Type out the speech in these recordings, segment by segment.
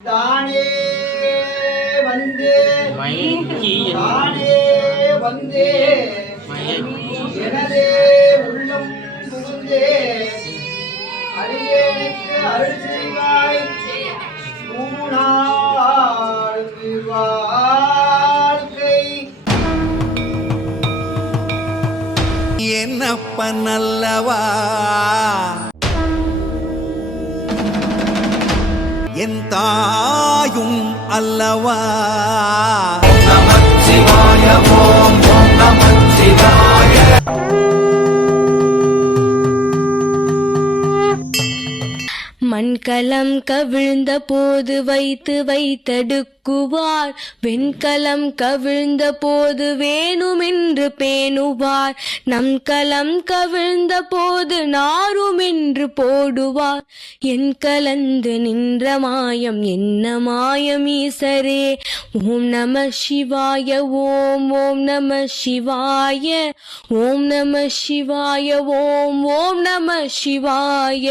தானே வந்து தானே வந்து எனதே உள்ளம் புகுந்தே அடியேனுக்கு அருள் செய்வாய் ஊனாளுக்கு வாழ்க்கை என்னப்ப நல்லவா என் தாயும் அல்லவா. நமச்சிவாய ஓம் ஓம் நமச்சிவாய. மண்கலம் கவிழ்ந்த போது வைத்து வைத்தடுக்குவார், வெண்கலம் கவிழ்ந்த போது வேணுமென்று பேணுவார், நம் கலம் கவிழ்ந்த போது நாருமென்று போடுவார். என் கலந்து நின்ற மாயம் என்ன மாயம் ஈசரே. ஓம் நம சிவாய ஓம் ஓம் நம சிவாய ஓம் நம சிவாய ஓம் ஓம் நம சிவாய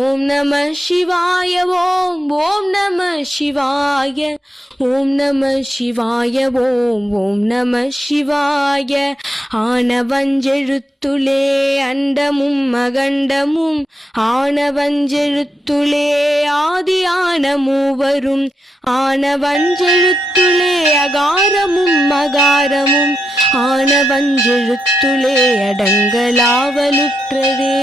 ஓம் நம சிவாய ஓம் ஓம் நம சிவாய ஓம் நம சிவாய ஓம் ஓம் நம சிவாய. ஆனவஞ்செழுத்துளே அண்டமும் அகண்டமும், ஆனவஞ்செழுத்துளே ஆதியான மூவரும், ஆனவஞ்செழுத்துளே அகாரமும் மகாரமும், ஆனவஞ்செழுத்துளே அடங்கலாவலுற்றதே.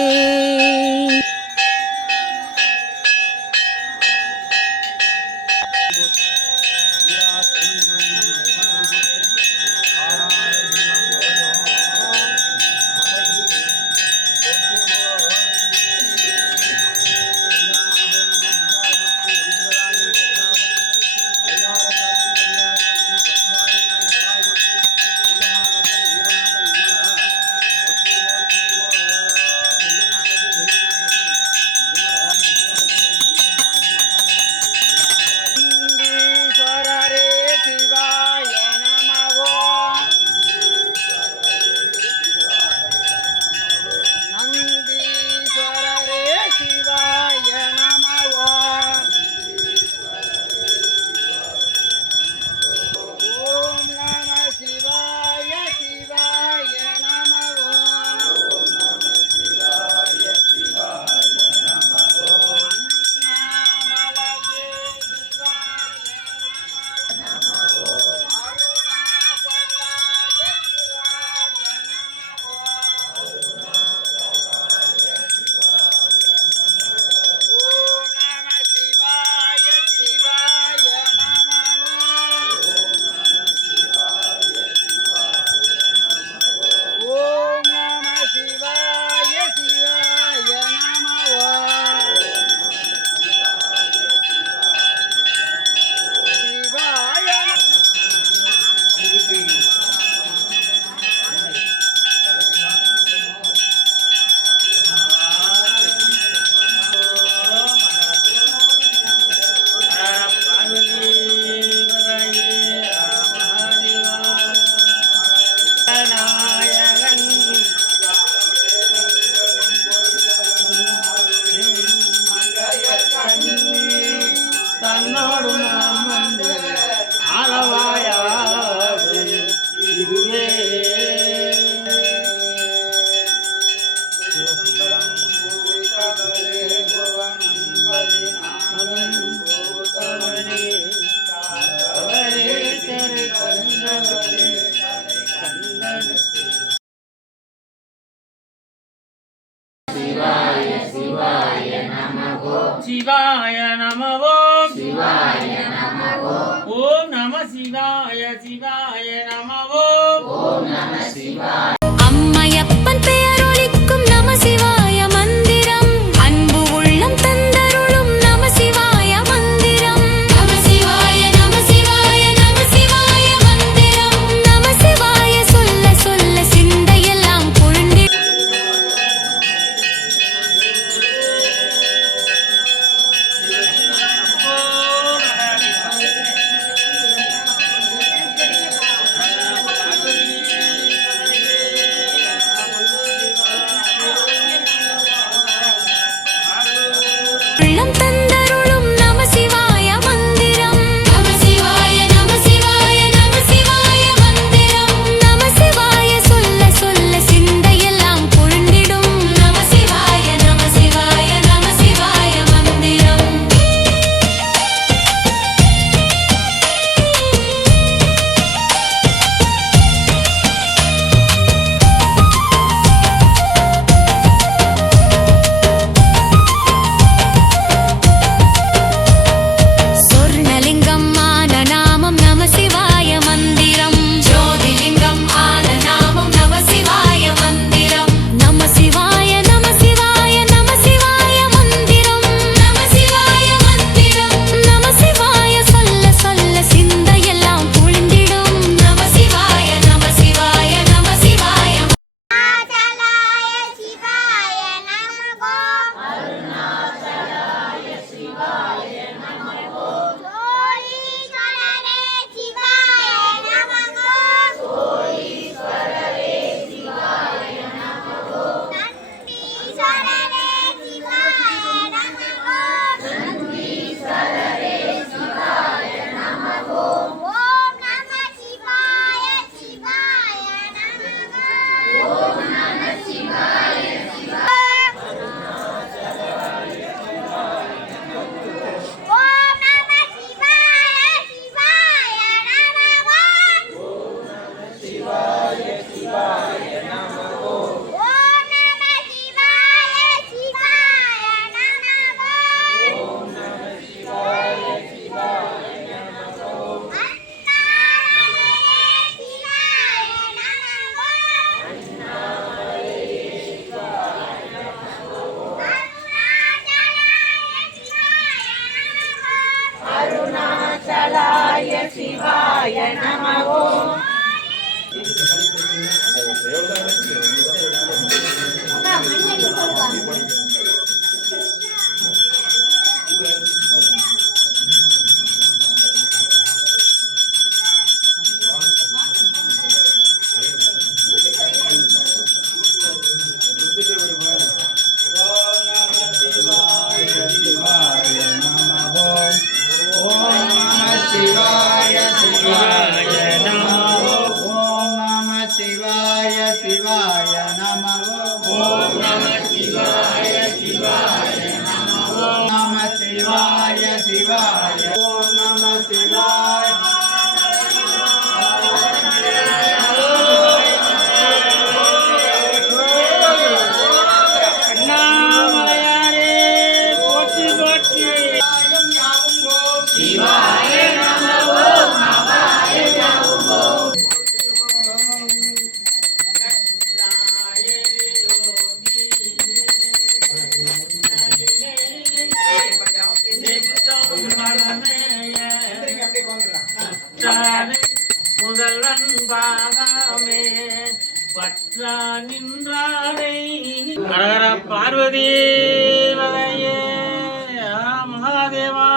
சிவாய நம ஓம் சிவாய நம ஓம் நம சிவாய சிவாய நம ஓம் நம சிவாய. அம்மையப்பன் பெயரொலிக்கும் நம சிவாய மந்திரம், அன்பு உள்ளம் தந்தருளும் நம சிவாய மந்திரம். நம சிவாய நம சிவாய நம சிவாய மந்திரம், நம சிவாய சொல்ல சொல்ல சிந்தையெல்லாம் குழுந்தி. சிவாய நம ஓம். சிவாய சிவாய ஓம் நம சிவாய சிவாய நம ஓம் நம சிவாய சிவாய நம ஓம் நம சிவாய சிவாய ஓம் நம சிவாய அண்ணாமலையாரே போற்றி போற்றி சிவாய நம ஓம் நமாய நம ஓம் முதல்வன் பாகமே பற்றா நின்றாரை ஹர பார்வதி மதையே மகாதேவா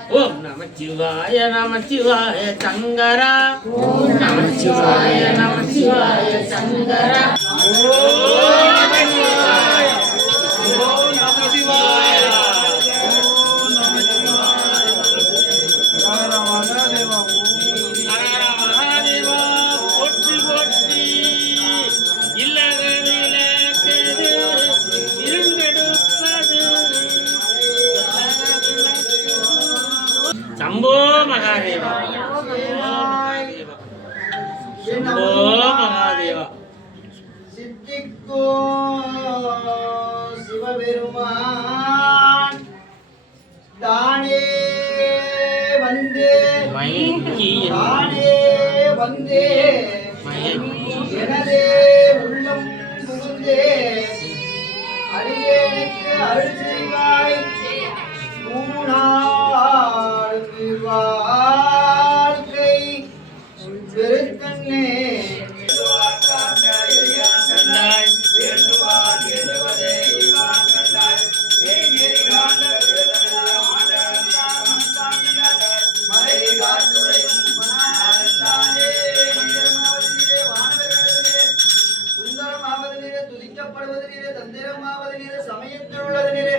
ஓம் நமச்சிவாய நமச்சிவாய சங்கரா ஓம் நமச்சிவாய நமச்சிவாய சங்கரா ஓம் நமச்சிவாய ஓம் நமச்சிவாய ஓம் நமச்சிவாய ஹர மகாதேவா ஹர மகாதேவா போற்றி போற்றி இல்லத விளக்கது இருங்கெடுப்பது சம்போ மகாதேவா சம்போ மகாதேவா சித்திக்கோ சிவபெருமான் தானே வந்தே தானே வந்தே எனதே உள்ளம் புகுந்தே அடியேனுக்கு அருள் செய்வாய் ஊனாளுக்கு வாழ்க்கை பெருத்தன்னே சுந்தரமாவது நீரே துதிக்கப்படுவது நீரே தந்திரமாவது நீரே சமயத்தில் உள்ளது நீரே